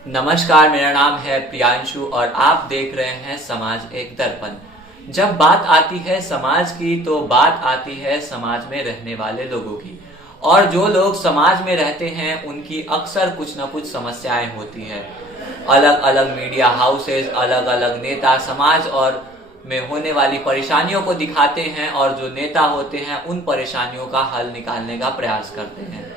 नमस्कार, मेरा नाम है प्रियांशु और आप देख रहे हैं समाज एक दर्पण। जब बात आती है समाज की तो बात आती है समाज में रहने वाले लोगों की। और जो लोग समाज में रहते हैं उनकी अक्सर कुछ न कुछ समस्याएं होती है। अलग अलग मीडिया हाउसेस, अलग अलग नेता समाज और में होने वाली परेशानियों को दिखाते हैं और जो नेता होते हैं उन परेशानियों का हल निकालने का प्रयास करते हैं।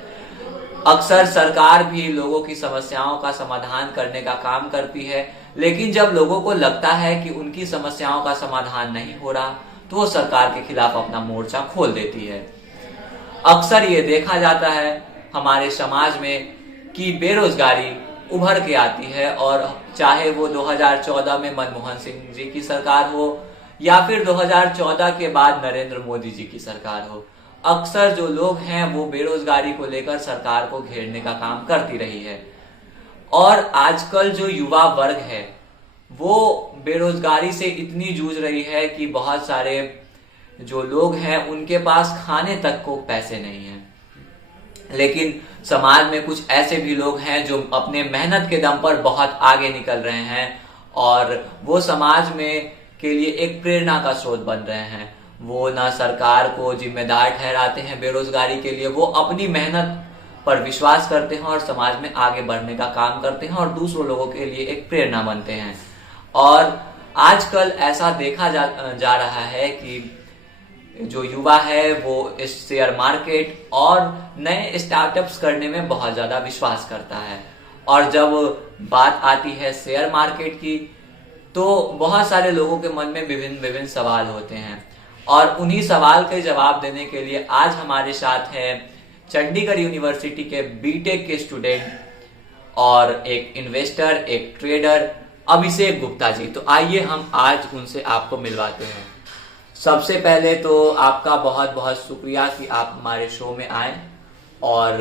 अक्सर सरकार भी लोगों की समस्याओं का समाधान करने का काम करती है, लेकिन जब लोगों को लगता है कि उनकी समस्याओं का समाधान नहीं हो रहा तो वो सरकार के खिलाफ अपना मोर्चा खोल देती है। अक्सर ये देखा जाता है हमारे समाज में कि बेरोजगारी उभर के आती है, और चाहे वो 2014 में मनमोहन सिंह जी की सरकार हो या फिर 2014 के बाद नरेंद्र मोदी जी की सरकार हो, अक्सर जो लोग हैं वो बेरोजगारी को लेकर सरकार को घेरने का काम करती रही है। और आजकल जो युवा वर्ग है वो बेरोजगारी से इतनी जूझ रही है कि बहुत सारे जो लोग हैं उनके पास खाने तक को पैसे नहीं हैं। लेकिन समाज में कुछ ऐसे भी लोग हैं जो अपने मेहनत के दम पर बहुत आगे निकल रहे हैं और वो समाज में के लिए एक प्रेरणा का स्रोत बन रहे हैं। वो ना सरकार को जिम्मेदार ठहराते हैं बेरोजगारी के लिए, वो अपनी मेहनत पर विश्वास करते हैं और समाज में आगे बढ़ने का काम करते हैं और दूसरों लोगों के लिए एक प्रेरणा बनते हैं। और आजकल ऐसा देखा जा रहा है कि जो युवा है वो इस शेयर मार्केट और नए स्टार्टअप्स करने में बहुत ज्यादा विश्वास करता है। और जब बात आती है शेयर मार्केट की तो बहुत सारे लोगों के मन में विभिन्न विभिन्न सवाल होते हैं, और उन्हीं सवाल के जवाब देने के लिए आज हमारे साथ है चंडीगढ़ यूनिवर्सिटी के बीटेक के स्टूडेंट और एक इन्वेस्टर, एक ट्रेडर अभिषेक गुप्ता जी। तो आइए हम आज उनसे आपको मिलवाते हैं। सबसे पहले तो आपका बहुत बहुत शुक्रिया कि आप हमारे शो में आए, और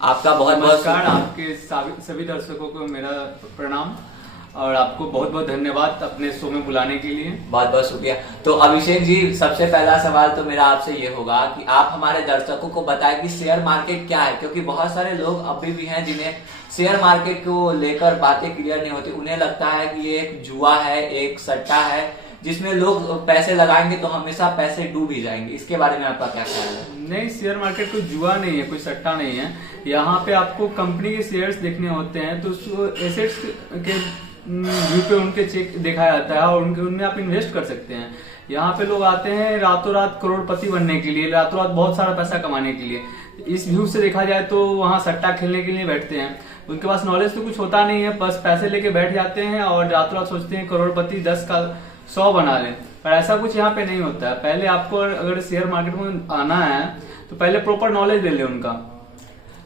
आपका बहुत बहुत नमस्कार। आपके सभी दर्शकों को मेरा प्रणाम और आपको बहुत बहुत धन्यवाद अपने शो में बुलाने के लिए। बहुत बहुत शुक्रिया। तो अभिषेक जी, सबसे पहला सवाल तो मेरा आपसे ये होगा कि आप हमारे दर्शकों को बताएं कि शेयर मार्केट क्या है, क्योंकि बहुत सारे लोग अभी भी हैं जिन्हें शेयर मार्केट को लेकर बातें क्लियर नहीं होती। उन्हें लगता है कि ये एक जुआ है, एक सट्टा है जिसमें लोग पैसे लगाएंगे तो हमेशा पैसे डूब ही जाएंगे। इसके बारे में आपका क्या ख्याल है? नहीं, शेयर मार्केट कोई जुआ नहीं है, कोई सट्टा नहीं है। यहाँ पे आपको कंपनी के शेयर्स देखने होते हैं तो एसेट्स के व्यू पे उनके चेक देखा जाता है और उनमें आप इन्वेस्ट कर सकते हैं। यहाँ पे लोग आते हैं रातों रात करोड़पति बनने के लिए, रातों रात बहुत सारा पैसा कमाने के लिए। इस व्यू से देखा जाए तो वहाँ सट्टा खेलने के लिए बैठते हैं। उनके पास नॉलेज तो कुछ होता नहीं है, बस पैसे लेके बैठ जाते हैं और रातों रात सोचते हैं करोड़पति 10 का 100 बना लें। पर ऐसा कुछ यहाँ पे नहीं होता है। पहले आपको अगर शेयर मार्केट में आना है तो पहले प्रॉपर नॉलेज ले लें। उनका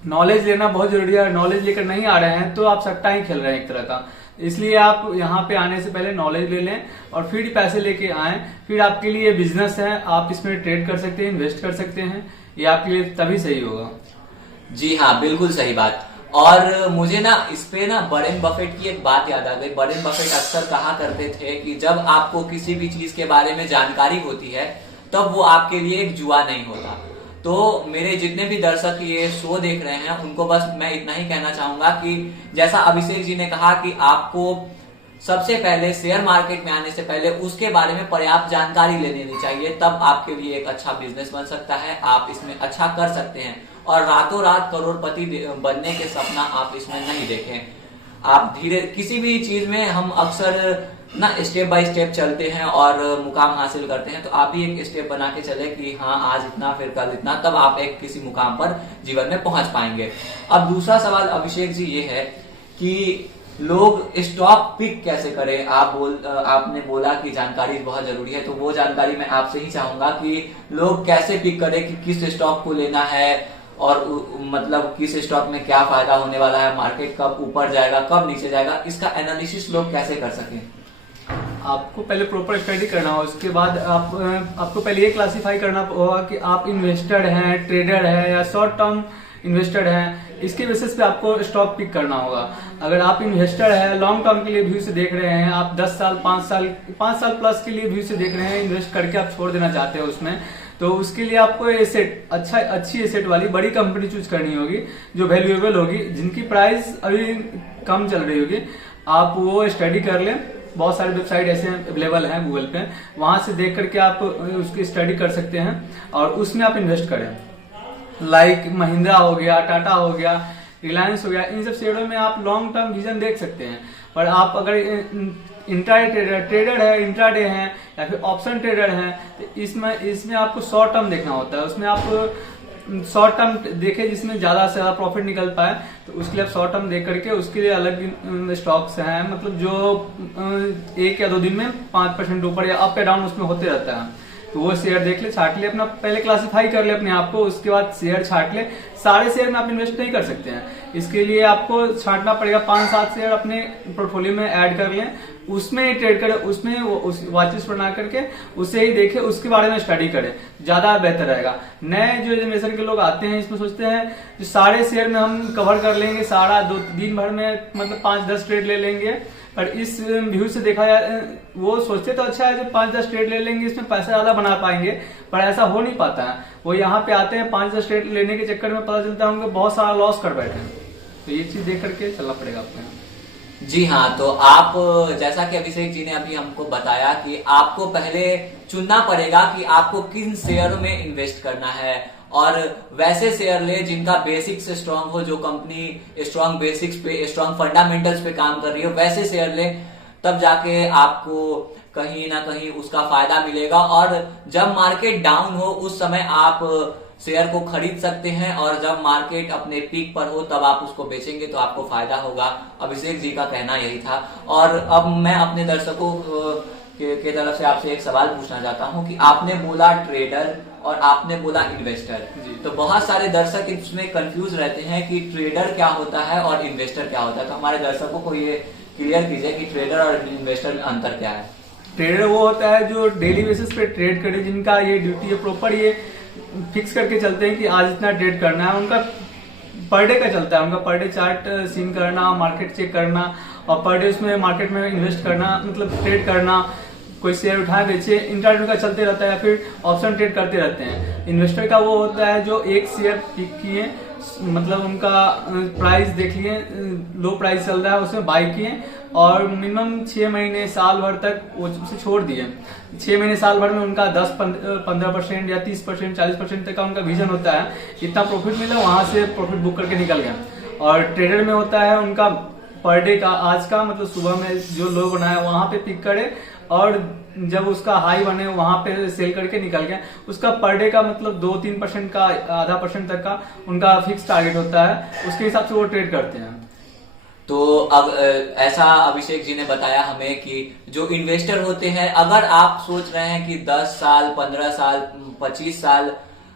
नॉलेज लेना बहुत जरूरी है। नॉलेज लेकर नहीं आ रहे हैं तो आप सट्टा ही खेल रहे हैं एक तरह का। इसलिए आप यहाँ पे आने से पहले नॉलेज ले लें और फिर पैसे लेके आए। फिर आपके लिए बिजनेस है, आप इसमें ट्रेड कर सकते हैं, इन्वेस्ट कर सकते हैं। ये आपके लिए तभी सही होगा। जी हाँ, बिल्कुल सही बात। और मुझे ना इस पे ना वॉरेन बफेट की एक बात याद आ गई। वॉरेन बफेट अक्सर कहा करते थे कि जब आपको किसी भी चीज के बारे में जानकारी होती है तब वो आपके लिए एक जुआ नहीं होता। तो मेरे जितने भी दर्शक ये शो देख रहे हैं उनको बस मैं इतना ही कहना चाहूंगा कि जैसा अभिषेक जी ने कहा कि आपको सबसे पहले शेयर मार्केट में आने से पहले उसके बारे में पर्याप्त जानकारी ले लेनी चाहिए, तब आपके लिए एक अच्छा बिजनेस बन सकता है, आप इसमें अच्छा कर सकते हैं। और रातों रात करोड़पति बनने के सपना आप इसमें नहीं देखें। आप धीरे किसी भी चीज में हम अक्सर ना स्टेप बाय स्टेप चलते हैं और मुकाम हासिल करते हैं। तो आप भी एक स्टेप बना के चले कि हाँ आज इतना फिर कल इतना, तब आप एक किसी मुकाम पर जीवन में पहुंच पाएंगे। अब दूसरा सवाल अभिषेक जी ये है कि लोग स्टॉक पिक कैसे करें? आपने बोला कि जानकारी बहुत जरूरी है, तो वो जानकारी मैं आपसे ही चाहूंगा कि लोग कैसे पिक करें कि किस स्टॉक को लेना है और मतलब किस स्टॉक में क्या फायदा होने वाला है, मार्केट कब ऊपर जाएगा कब नीचे जाएगा, इसका एनालिसिस लोग कैसे कर सकें? आपको पहले प्रॉपर स्टडी करना होगा। उसके बाद आपको पहले ये क्लासिफाई करना होगा कि आप इन्वेस्टर हैं, ट्रेडर है या शॉर्ट टर्म इन्वेस्टर हैं। इसके बेसिस पे आपको स्टॉक पिक करना होगा। अगर आप इन्वेस्टर है, लॉन्ग टर्म के लिए व्यू से देख रहे हैं, आप 10 साल 5 साल प्लस के लिए व्यू से देख रहे हैं, इन्वेस्ट करके आप छोड़ देना चाहते हैं उसमें, तो उसके लिए आपको एसेट अच्छी एसेट वाली बड़ी कंपनी चूज करनी होगी जो वैल्यूएबल होगी, जिनकी प्राइस अभी कम चल रही होगी। आप वो स्टडी कर लें, बहुत सारे वेबसाइट ऐसे अवेलेबल हैं गूगल पे, वहां से देख करके आप उसकी स्टडी कर सकते हैं और उसमें आप इन्वेस्ट करें। लाइक महिंद्रा हो गया, टाटा हो गया, रिलायंस हो गया, इन सब शेयरों में आप लॉन्ग टर्म विजन देख सकते हैं। पर आप अगर ट्रेडर है, इंट्राडे है या फिर ऑप्शन ट्रेडर है, तो इसमें आपको शॉर्ट टर्म देखना होता है। उसमें आप शॉर्ट टर्म देखे जिसमें ज्यादा से ज्यादा प्रॉफिट निकल पाए, तो उसके लिए आप शॉर्ट टर्म देख करके उसके लिए अलग स्टॉक्स हैं, मतलब जो 1 या 2 दिन में 5% ऊपर या अप या डाउन उसमें होते रहता है। तो वो शेयर देख ले, छाट ले, अपना पहले क्लासिफाई कर ले अपने आप को, उसके बाद शेयर छाट ले। सारे शेयर में आप इन्वेस्ट नहीं कर सकते हैं, इसके लिए आपको छाटना पड़ेगा। 5-7 शेयर अपने पोर्टफोलियो में ऐड कर लें, उसमें ही ट्रेड करें, उसमें वॉचेस बना करके उसे ही देखें, उसके बारे में स्टडी करें, ज्यादा बेहतर रहेगा। नए जो जनरेशन के लोग आते हैं इसमें सोचते हैं जो सारे शेयर में हम कवर कर लेंगे, सारा 2 दिन भर में मतलब 5-10 ट्रेड ले लेंगे। पर इस व्यू से देखा जाए, वो सोचते तो अच्छा है जो 5-10 ट्रेड ले लेंगे इसमें पैसा ज्यादा बना पाएंगे, पर ऐसा हो नहीं पाता है। वो यहाँ पे आते हैं 5-10 ट्रेड लेने के चक्कर में पता चलता है उनको बहुत सारा लॉस कर बैठे हैं। तो ये चीज देख करके चलना पड़ेगा आपको। जी हाँ, तो आप जैसा कि अभिषेक जी ने अभी हमको बताया कि आपको पहले चुनना पड़ेगा कि आपको किन शेयरों में इन्वेस्ट करना है, और वैसे शेयर ले जिनका बेसिक्स स्ट्रांग हो, जो कंपनी स्ट्रांग बेसिक्स पे, स्ट्रांग फंडामेंटल्स पे काम कर रही हो, वैसे शेयर ले, तब जाके आपको कहीं ना कहीं उसका फायदा मिलेगा। और जब मार्केट डाउन हो उस समय आप शेयर को खरीद सकते हैं, और जब मार्केट अपने पीक पर हो तब आप उसको बेचेंगे तो आपको फायदा होगा। अभिषेक जी का कहना यही था। और अब मैं अपने दर्शकों के तरफ से आपसे एक सवाल पूछना चाहता हूं कि आपने बोला ट्रेडर और आपने बोला इन्वेस्टर, तो बहुत सारे दर्शक इसमें कंफ्यूज रहते हैं कि ट्रेडर क्या होता है और इन्वेस्टर क्या होता है। तो हमारे दर्शकों को ये क्लियर कीजिए कि ट्रेडर और इन्वेस्टर में अंतर क्या है। ट्रेडर वो होता है जो डेली बेसिस पे ट्रेड करे, जिनका ये ड्यूटी है, प्रॉपर ये फिक्स करके चलते हैं कि आज इतना ट्रेड करना है। उनका पर डे का चलता है, उनका पर डे चार्ट सीन करना, मार्केट चेक करना और पर डे उसमें मार्केट में इन्वेस्ट करना, मतलब ट्रेड करना। कोई शेयर उठाए बेचे, इंट्राडे का चलते रहता है, फिर ऑप्शन ट्रेड करते रहते हैं। इन्वेस्टर का वो होता है जो एक शेयर पिक किए, मतलब उनका प्राइस देख लिए, लो प्राइस चल रहा है उसमें बाय किए और मिनिमम 6 महीने साल भर तक वो उसे छोड़ दिए। 6 महीने साल भर में उनका 10-15% या 30% 40% तक का उनका विजन होता है, इतना प्रॉफिट मिला, वहां से प्रॉफिट बुक करके निकल गया। और ट्रेडर में होता है उनका पर डे का, आज का मतलब सुबह में जो लो बनाया वहां पे पिक करे और जब उसका हाई बने वहां पे सेल करके निकल गया। उसका पर डे का मतलब 2-3% का, आधा % तक का उनका फिक्स टारगेट होता है, उसके हिसाब से वो ट्रेड करते हैं। तो अब ऐसा अभिषेक जी ने बताया हमें कि जो इन्वेस्टर होते हैं, अगर आप सोच रहे हैं कि 10 साल 15 साल 25 साल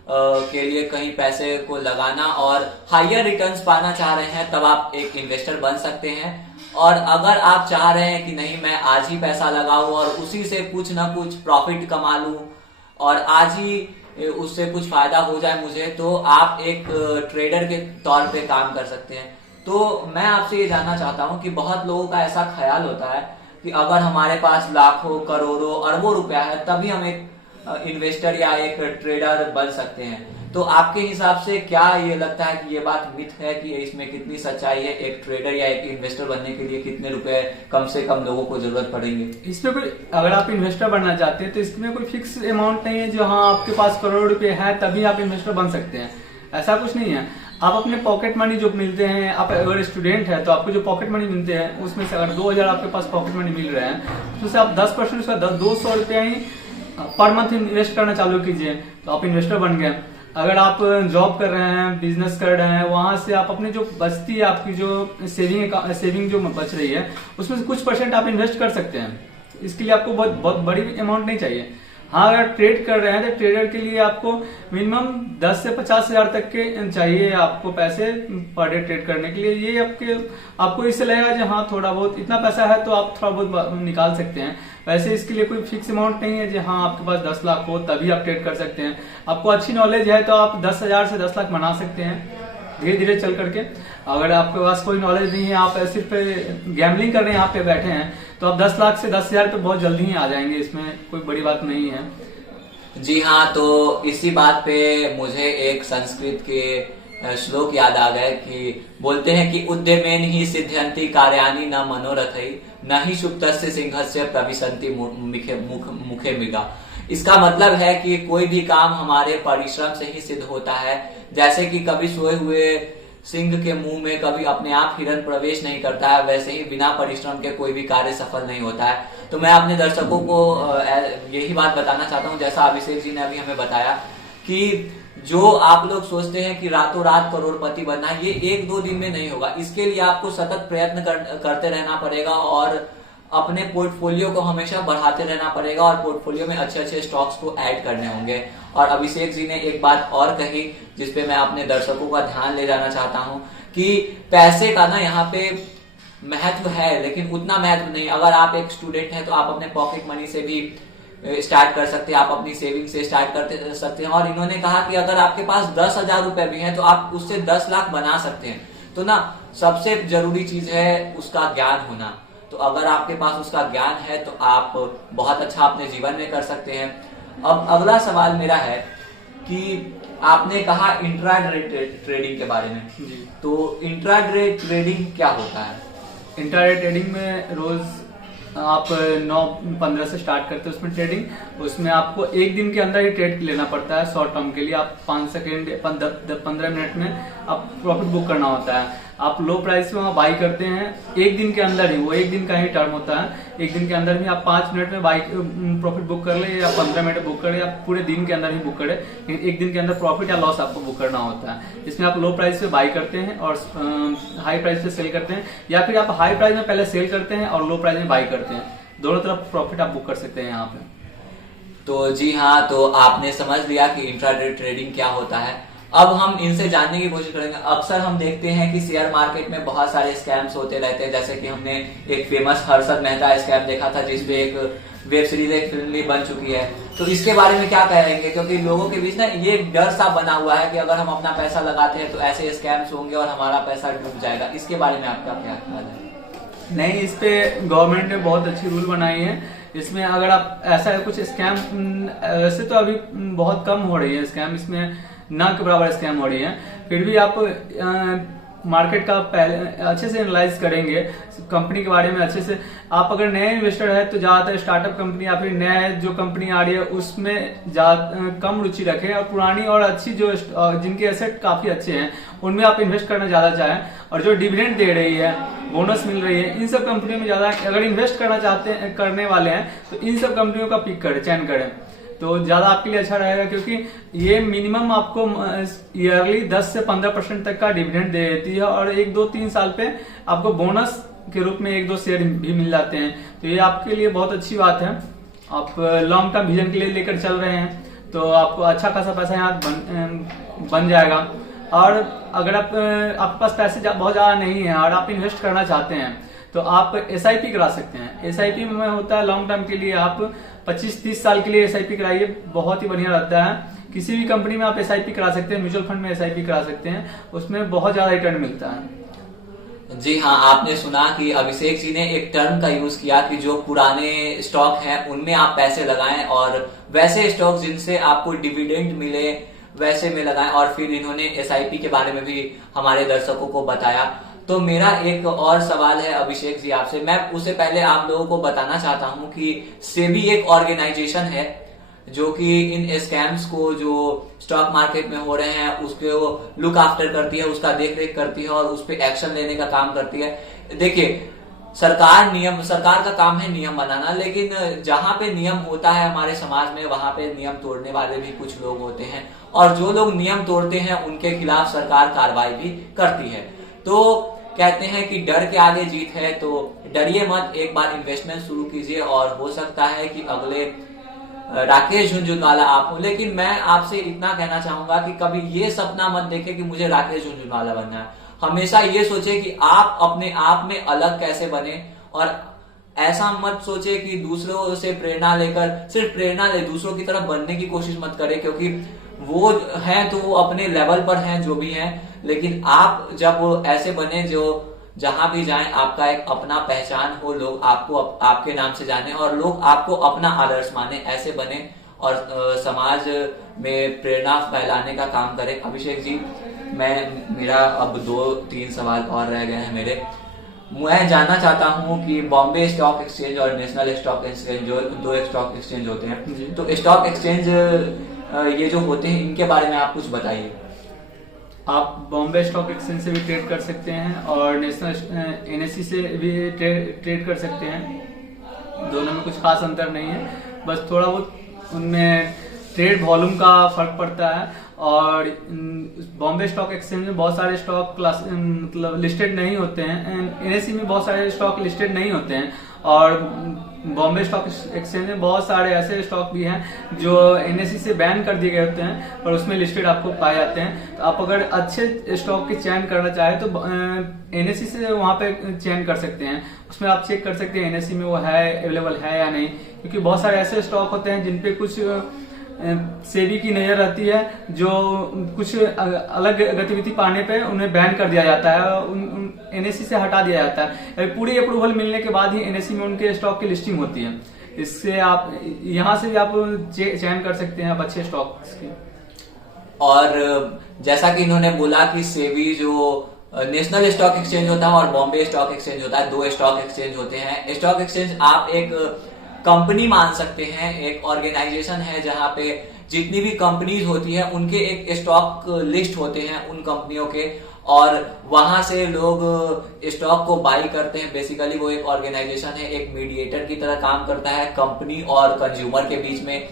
के लिए कहीं पैसे को लगाना और हायर रिटर्न्स पाना चाह रहे हैं, तब आप एक इन्वेस्टर बन सकते हैं। और अगर आप चाह रहे हैं कि नहीं मैं आज ही पैसा लगाऊं और उसी से कुछ ना कुछ प्रॉफिट कमा लूं और आज ही उससे कुछ फायदा हो जाए मुझे, तो आप एक ट्रेडर के तौर पे काम कर सकते हैं। तो मैं आपसे ये जानना चाहता हूं कि बहुत लोगों का ऐसा ख्याल होता है कि अगर हमारे पास लाखों करोड़ों अरबों रुपया है तभी हम एक इन्वेस्टर या एक ट्रेडर बन सकते हैं। तो आपके हिसाब से क्या ये लगता है कि ये बात मिथ है कि इसमें कितनी सच्चाई है? एक ट्रेडर या एक इन्वेस्टर बनने के लिए कितने रुपए कम से कम लोगों को जरूरत पड़ेंगे? इसमें कोई, अगर आप इन्वेस्टर बनना चाहते हैं तो इसमें कोई फिक्स अमाउंट नहीं है जो हाँ आपके पास करोड़ रुपए है तभी आप इन्वेस्टर बन सकते हैं, ऐसा कुछ नहीं है। आप अपने पॉकेट मनी जो मिलते हैं, आप अगर स्टूडेंट है तो आपको जो पॉकेट मनी मिलते हैं उसमें से अगर 2000 आपके पास पॉकेट मनी मिल रहे हैं तो उससे आप 10% उसका 200 रुपया ही पर मंथ इन्वेस्ट करना चालू कीजिए, तो आप इन्वेस्टर बन गए। अगर आप जॉब कर रहे हैं, बिजनेस कर रहे हैं, वहां से आप अपने जो बचती है आपकी जो सेविंग जो बच रही है उसमें से कुछ % आप इन्वेस्ट कर सकते हैं। इसके लिए आपको बहुत बड़ी अमाउंट नहीं चाहिए। हाँ, अगर ट्रेड कर रहे हैं तो ट्रेडर के लिए आपको मिनिमम 10 से 50 हजार तक के चाहिए आपको पैसे पर डे ट्रेड करने के लिए। ये आपको इससे लगेगा कि हाँ थोड़ा बहुत इतना पैसा है तो आप थोड़ा बहुत निकाल सकते हैं। वैसे इसके लिए कोई फिक्स अमाउंट नहीं है कि हाँ आपके पास 10 लाख हो तभी आप ट्रेड कर सकते हैं। आपको अच्छी नॉलेज है तो आप 10,000 से 10 लाख बना सकते हैं धीरे धीरे चल करके। अगर आपके पास कोई नॉलेज नहीं है, आप सिर्फ गैम्बलिंग करने यहाँ पे बैठे हैं, तो आप 10 लाख से 10,000 पे बहुत जल्दी ही आ जाएंगे, इसमें कोई बड़ी बात नहीं है। जी हाँ, तो इसी बात पे मुझे एक संस्कृत के श्लोक याद आ गए कि बोलते हैं कि उद्यमेन ही सिद्ध्यन्ति कार्याणि न मनोरथै न ही सुप्तस्य सिंहस्य प्रविशन्ति मुखे मृगा। इसका मतलब है कि कोई भी काम हमारे परिश्रम से ही सिद्ध होता है। जैसे कि कभी सोए हुए सिंह के मुंह में कभी अपने आप हिरन प्रवेश नहीं करता है, वैसे ही बिना परिश्रम के कोई भी कार्य सफल नहीं होता है। तो मैं अपने दर्शकों को यही बात बताना चाहता हूँ, जैसा अभिषेक जी ने अभी हमें बताया कि जो आप लोग सोचते हैं कि रातों रात करोड़पति बनना है, ये 1-2 दिन में नहीं होगा। इसके लिए आपको सतत प्रयत्न करते रहना पड़ेगा और अपने पोर्टफोलियो को हमेशा बढ़ाते रहना पड़ेगा और पोर्टफोलियो में अच्छे अच्छे स्टॉक्स को ऐड करने होंगे। और अभिषेक जी ने एक बात और कही जिसपे मैं अपने दर्शकों का ध्यान ले जाना चाहता हूं कि पैसे का ना यहाँ पे महत्व है, लेकिन उतना महत्व नहीं। अगर आप एक स्टूडेंट हैं तो आप अपने पॉकेट मनी से भी स्टार्ट कर सकते हैं, आप अपनी सेविंग से स्टार्ट कर सकते हैं। और इन्होंने कहा कि अगर आपके पास 10,000 रुपए भी हैं तो आप उससे 10 लाख बना सकते हैं। तो ना सबसे जरूरी चीज है उसका ज्ञान होना। तो अगर आपके पास उसका ज्ञान है तो आप बहुत अच्छा अपने जीवन में कर सकते हैं। अब अगला सवाल मेरा है कि आपने कहा इंट्राडे ट्रेडिंग के बारे में जी। तो इंट्राडे ट्रेडिंग क्या होता है? इंट्राडे ट्रेडिंग में रोज आप 9:15 से स्टार्ट करते हैं उसमें ट्रेडिंग। उसमें आपको एक दिन के अंदर ही ट्रेड लेना पड़ता है। शॉर्ट टर्म के लिए आप 5 सेकेंड 15 मिनट में आप प्रॉफिट बुक करना होता है। आप लो प्राइस में बाई करते हैं एक दिन के अंदर ही, वो एक दिन का ही टर्म होता है। एक दिन के अंदर भी आप 5 मिनट में बाई प्रॉफिट बुक कर ले या 15 मिनट बुक कर ले या पूरे दिन के अंदर ही बुक करे, लेकिन एक दिन के अंदर प्रॉफिट या लॉस आपको बुक करना होता है। इसमें आप लो प्राइस पे बाई करते हैं और हाई प्राइस पे सेल करते हैं, या फिर आप हाई प्राइस में पहले सेल करते हैं और लो प्राइस में बाई करते हैं। दोनों तरफ प्रॉफिट आप बुक कर सकते हैं यहाँ पे। तो जी हाँ, तो आपने समझ लिया कि इंट्राडे ट्रेडिंग क्या होता है। अब हम इनसे जानने की कोशिश करेंगे। अक्सर हम देखते हैं कि शेयर मार्केट में बहुत सारे स्कैम्स होते रहते हैं, जैसे कि हमने एक फेमस हर्षद मेहता स्कैम देखा था जिसपे एक वेब सीरीज, एक फिल्म भी बन चुकी है। तो इसके बारे में क्या कहेंगे? क्योंकि लोगों के बीच ना ये डर सा बना हुआ है कि अगर हम अपना पैसा लगाते हैं तो ऐसे स्कैम्स होंगे और हमारा पैसा डूब जाएगा। इसके बारे में आपका क्या ख्याल है? नहीं, इस पे गवर्नमेंट ने बहुत अच्छी रूल बनाई है। इसमें अगर आप ऐसा कुछ स्कैम, ऐसे तो अभी बहुत कम हो रही है स्कैम, इसमें ना के बराबर स्कैम हो रही है। फिर भी आप मार्केट का पहले अच्छे से एनालाइज करेंगे, कंपनी के बारे में अच्छे से। आप अगर नए इन्वेस्टर है तो ज्यादातर स्टार्टअप कंपनी या फिर नए जो कंपनी आ रही है उसमें कम रुचि रखें, और पुरानी और अच्छी जो जिनके एसेट काफी अच्छे हैं उनमें आप इन्वेस्ट करना ज्यादा चाहें। और जो डिविडेंड दे रही है, बोनस मिल रही है, इन सब कंपनियों में ज्यादा अगर इन्वेस्ट करने वाले हैं तो इन सब कंपनियों का पिक करें, चयन करें तो ज्यादा आपके लिए अच्छा रहेगा। क्योंकि ये मिनिमम आपको ईयरली 10 से 15% तक का डिविडेंड दे देती है और 1-2-3 साल पे आपको बोनस के रूप में 1-2 शेयर भी मिल जाते हैं। तो ये आपके लिए बहुत अच्छी बात है। आप लॉन्ग टर्म विजन के लिए लेकर चल रहे हैं तो आपको अच्छा खासा पैसा यहाँ बन जाएगा। और अगर आपके पास पैसे बहुत ज्यादा नहीं है और आप इन्वेस्ट करना चाहते हैं तो आप SIP करा सकते हैं। SIP में होता है लॉन्ग टर्म के लिए, आप 25-30 साल के लिए SIP कराइए, बहुत ही बढ़िया रहता है। किसी भी कंपनी में आप SIP करा सकते हैं, म्यूचुअल फंड में SIP करा सकते हैं, उसमें बहुत ज्यादा रिटर्न मिलता है। जी हाँ, आपने सुना कि अभिषेक जी ने एक टर्म का यूज किया कि जो पुराने स्टॉक हैं उनमें आप पैसे लगाएं और वैसे स्टॉक जिनसे आपको डिविडेंड मिले वैसे में लगाएं। और फिर इन्होंने SIP के बारे में भी हमारे दर्शकों को बताया। तो मेरा एक और सवाल है अभिषेक जी आपसे। मैं उससे पहले आप लोगों को बताना चाहता हूं कि सेबी एक ऑर्गेनाइजेशन है जो कि इन स्कैम्स को जो स्टॉक मार्केट में हो रहे हैं उसके लुक आफ्टर करती है, उसका देख रेख करती है और उस पर एक्शन लेने का काम करती है। देखिए, सरकार का काम है नियम बनाना, लेकिन जहां पे नियम होता है हमारे समाज में वहां पे नियम तोड़ने वाले भी कुछ लोग होते हैं और जो लोग नियम तोड़ते हैं उनके खिलाफ सरकार कार्रवाई भी करती है। तो कहते हैं कि डर के आगे जीत है, तो डरिए मत, एक बार इन्वेस्टमेंट शुरू कीजिए और हो सकता है कि अगले राकेश झुनझुनवाला आप हो। लेकिन मैं आपसे इतना कहना चाहूंगा कि कभी ये सपना मत देखे कि मुझे राकेश झुनझुनवाला बनना है। हमेशा ये सोचे कि आप अपने आप में अलग कैसे बने, और ऐसा मत सोचे कि दूसरों से प्रेरणा लेकर सिर्फ प्रेरणा ले, दूसरों की तरफ बनने की कोशिश मत करें, क्योंकि वो हैं तो वो अपने लेवल पर हैं जो भी हैं, लेकिन आप जब वो ऐसे बने जो जहां भी जाएं आपका एक अपना पहचान हो, लोग आपको आपके नाम से जाने और लोग आपको अपना आदर्श माने, ऐसे बने और समाज में प्रेरणा फैलाने का काम करें। अभिषेक जी, मेरा अब 2-3 सवाल और रह गए हैं मेरे। मैं जानना चाहता हूं कि बॉम्बे स्टॉक एक्सचेंज और नेशनल स्टॉक एक्सचेंज, जो 2 स्टॉक एक्सचेंज होते हैं, तो स्टॉक एक्सचेंज ये जो होते हैं, इनके बारे में आप कुछ बताइए। आप बॉम्बे स्टॉक एक्सचेंज से भी ट्रेड कर सकते हैं और नेशनल एनएसई से भी ट्रेड कर सकते हैं। दोनों में कुछ खास अंतर नहीं है, बस थोड़ा बहुत उनमें ट्रेड वॉल्यूम का फर्क पड़ता है। और बॉम्बे स्टॉक एक्सचेंज में बहुत सारे स्टॉक क्लास मतलब लिस्टेड नहीं होते हैं, एनएसई में बहुत सारे स्टॉक लिस्टेड नहीं होते हैं, और बॉम्बे स्टॉक एक्सचेंज में बहुत सारे ऐसे स्टॉक भी हैं जो एनएसई से बैन कर दिए गए होते हैं पर उसमें लिस्टेड आपको पाए जाते हैं। तो आप अगर अच्छे स्टॉक की चयन करना चाहे तो एनएसई से वहां पे चयन कर सकते हैं। उसमें आप चेक कर सकते हैं एनएसई में वो है, अवेलेबल है या नहीं, क्योंकि बहुत सारे ऐसे स्टॉक होते हैं जिनपे कुछ सेबी की नजर रहती है, जो कुछ अलग गतिविधि पाने पे उन्हें बैन कर दिया जाता है, एनएसई से हटा दिया जाता है। पूरी अप्रूवल मिलने के बाद ही एनएसई में उनके स्टॉक की लिस्टिंग होती है। इससे आप यहाँ से भी आप चयन कर सकते हैं आप अच्छे स्टॉक्स की। और जैसा कि इन्होंने बोला कि सेबी जो नेशनल स्टॉक एक्सचेंज होता है और बॉम्बे स्टॉक एक्सचेंज होता है, 2 स्टॉक एक्सचेंज होते हैं। स्टॉक एक्सचेंज आप एक कंपनी मान सकते हैं, एक ऑर्गेनाइजेशन है जहां पे जितनी भी कंपनीज होती है उनके एक स्टॉक लिस्ट होते हैं उन कंपनियों के, और वहां से लोग स्टॉक को बाई करते हैं। बेसिकली वो एक ऑर्गेनाइजेशन है, एक मीडिएटर की तरह काम करता है कंपनी और कंज्यूमर के बीच में।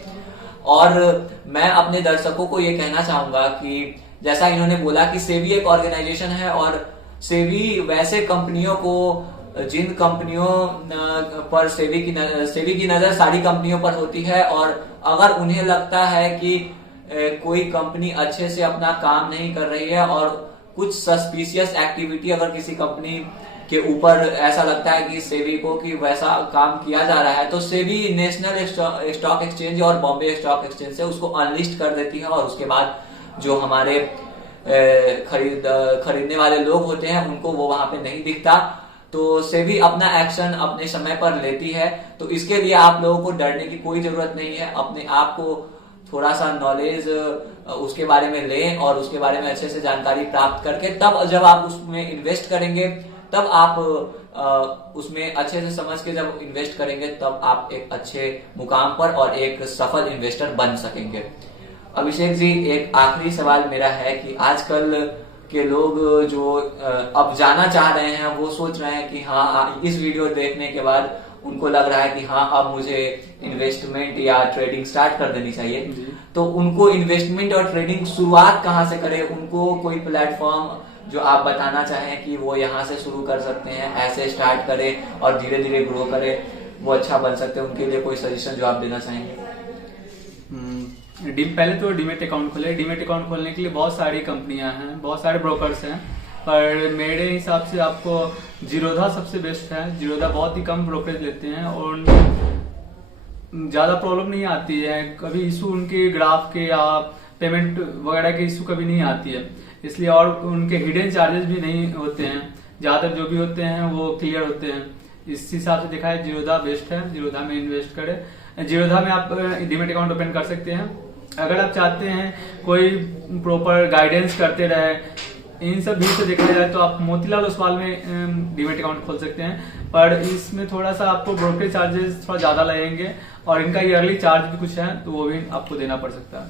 और मैं अपने दर्शकों को ये कहना चाहूंगा कि जैसा इन्होंने बोला कि सेबी एक ऑर्गेनाइजेशन है, और सेबी वैसे कंपनियों को, जिन कंपनियों पर सेबी की नजर सारी कंपनियों पर होती है, और अगर उन्हें लगता है कि कोई कंपनी अच्छे से अपना काम नहीं कर रही है और कुछ सस्पिशियस एक्टिविटी अगर किसी कंपनी के ऊपर ऐसा लगता है कि सेबी को कि वैसा काम किया जा रहा है, तो सेबी नेशनल स्टॉक एक्सचेंज और बॉम्बे स्टॉक एक्सचेंज से उसको अनलिस्ट कर देती है, और उसके बाद जो हमारे खरीदने वाले लोग होते हैं उनको वो वहां पे नहीं दिखता। तो सेबी अपना एक्शन अपने समय पर लेती है। तो इसके लिए आप लोगों को डरने की कोई जरूरत नहीं है। अपने आप को थोड़ा सा नॉलेज उसके बारे में लें और उसके बारे में अच्छे से जानकारी प्राप्त करके तब जब आप उसमें इन्वेस्ट करेंगे, तब आप उसमें अच्छे से समझ के जब इन्वेस्ट करेंगे, तब आप एक अच्छे मुकाम पर और एक सफल इन्वेस्टर बन सकेंगे। अभिषेक जी, एक आखिरी सवाल मेरा है कि आजकल के लोग जो अब जाना चाह रहे हैं, वो सोच रहे हैं कि हाँ, इस वीडियो देखने के बाद उनको लग रहा है कि हाँ, अब मुझे इन्वेस्टमेंट या ट्रेडिंग स्टार्ट कर देनी चाहिए। तो उनको इन्वेस्टमेंट और ट्रेडिंग शुरुआत कहाँ से करें? उनको कोई प्लेटफॉर्म जो आप बताना चाहें कि वो यहाँ से शुरू कर सकते हैं, ऐसे स्टार्ट करें और धीरे धीरे ग्रो करें, वो अच्छा बन सकते हैं, उनके लिए कोई सजेशन जो आप देना चाहेंगे? पहले तो डीमेट अकाउंट खोले। डीमेट अकाउंट खोलने के लिए बहुत सारी कंपनियां हैं, बहुत सारे ब्रोकर्स हैं, पर मेरे हिसाब से आपको जीरोधा सबसे बेस्ट है। जीरोधा बहुत ही कम ब्रोकरेज लेते हैं और ज्यादा प्रॉब्लम नहीं आती है, कभी इशू उनके ग्राफ के या पेमेंट वगैरह के इशू कभी नहीं आती है, इसलिए। और उनके हिडन चार्जेस भी नहीं होते हैं, ज्यादातर जो भी होते हैं वो क्लियर होते हैं। इस हिसाब से देखा है जीरोधा बेस्ट है, जीरोधा में इन्वेस्ट करें। जीरोधा में आप डीमेट अकाउंट ओपन कर सकते हैं। अगर आप चाहते हैं कोई प्रॉपर गाइडेंस करते रहे, इन सब भीड़ से देखा जाए तो आप मोतीलाल ओसवाल में डीमेट अकाउंट खोल सकते हैं, पर इसमें थोड़ा सा आपको ब्रोकरेज चार्जेस थोड़ा ज्यादा लगेंगे और इनका ईयरली चार्ज भी कुछ है, तो वो भी आपको देना पड़ सकता है।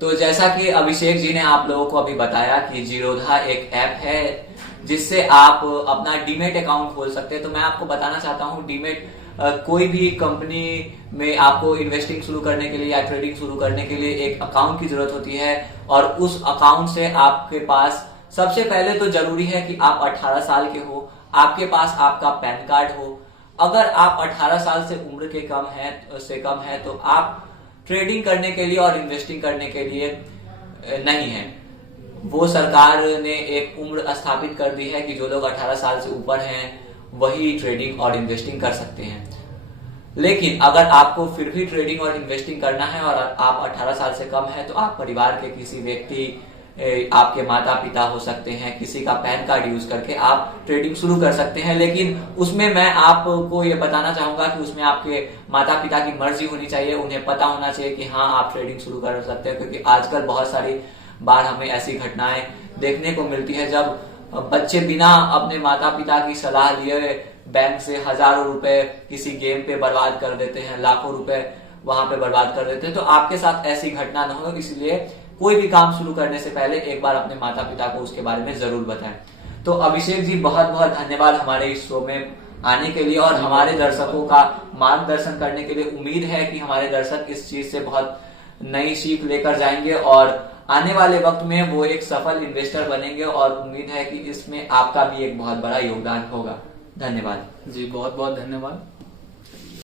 तो जैसा कि अभिषेक जी ने आप लोगों को अभी बताया कि जीरोधा एक ऐप है जिससे आप अपना डीमेट अकाउंट खोल सकते हैं। तो मैं आपको बताना चाहता हूँ, डीमेट कोई भी कंपनी में आपको इन्वेस्टिंग शुरू करने के लिए या ट्रेडिंग शुरू करने के लिए एक अकाउंट की जरूरत होती है, और उस अकाउंट से आपके पास सबसे पहले तो जरूरी है कि आप 18 साल के हो, आपके पास आपका पैन कार्ड हो। अगर आप 18 साल से उम्र के कम है तो आप ट्रेडिंग करने के लिए और इन्वेस्टिंग करने के लिए नहीं है। वो सरकार ने एक उम्र स्थापित कर दी है कि जो लोग 18 साल से ऊपर हैं वही ट्रेडिंग और इन्वेस्टिंग कर सकते हैं। लेकिन अगर आपको फिर भी ट्रेडिंग और इन्वेस्टिंग करना है और आप 18 साल से कम है, तो आप परिवार के किसी व्यक्ति आपके माता पिता हो सकते हैं, किसी का पैन कार्ड यूज करके आप ट्रेडिंग शुरू कर सकते हैं। लेकिन उसमें मैं आपको ये बताना चाहूंगा कि उसमें आपके माता पिता की मर्जी होनी चाहिए, उन्हें पता होना चाहिए कि हाँ आप ट्रेडिंग शुरू कर सकते हैं। क्योंकि आजकल बहुत सारी बार हमें ऐसी घटनाएं देखने को मिलती है जब बच्चे बिना अपने माता पिता की सलाह लिए बैंक से हजारों रुपए किसी गेम पे बर्बाद कर देते हैं, लाखों रुपए वहां पे बर्बाद कर देते हैं। तो आपके साथ ऐसी घटना न हो, इसलिए कोई भी काम शुरू करने से पहले एक बार अपने माता पिता को उसके बारे में जरूर बताएं। तो अभिषेक जी बहुत बहुत धन्यवाद हमारे इस शो में आने के लिए और हमारे दर्शकों का मार्गदर्शन करने के लिए। उम्मीद है कि हमारे दर्शक इस चीज से बहुत नई सीख लेकर जाएंगे और आने वाले वक्त में वो एक सफल इन्वेस्टर बनेंगे और उम्मीद है कि इसमें आपका भी एक बहुत बड़ा योगदान होगा। धन्यवाद जी, बहुत बहुत धन्यवाद।